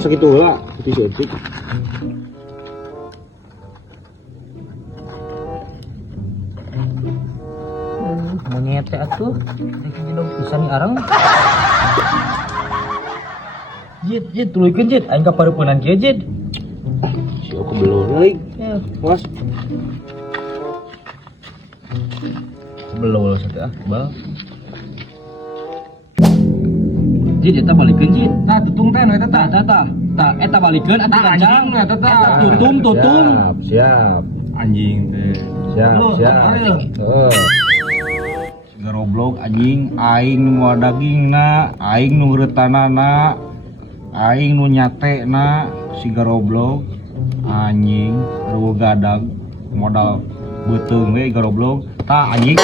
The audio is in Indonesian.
segitu lah, itu sih. Monyet atuh dong bisa nih arang jit tuluykeun jit aing kapareupeunnan kieu jit Si aku belum lagi. Was. belum satu bal jit eta balikeun jit Nah, tutung teh eta tah. eta balikeun atuh kancang eta tah. tutung Siap. Anjing teh. Siap. Garoblok anjing aing nu moal dagingna, aing nu ngeuretanana, aing nu nyatena si garoblok anjing reu gadag modal beuteung we garoblok tah anjing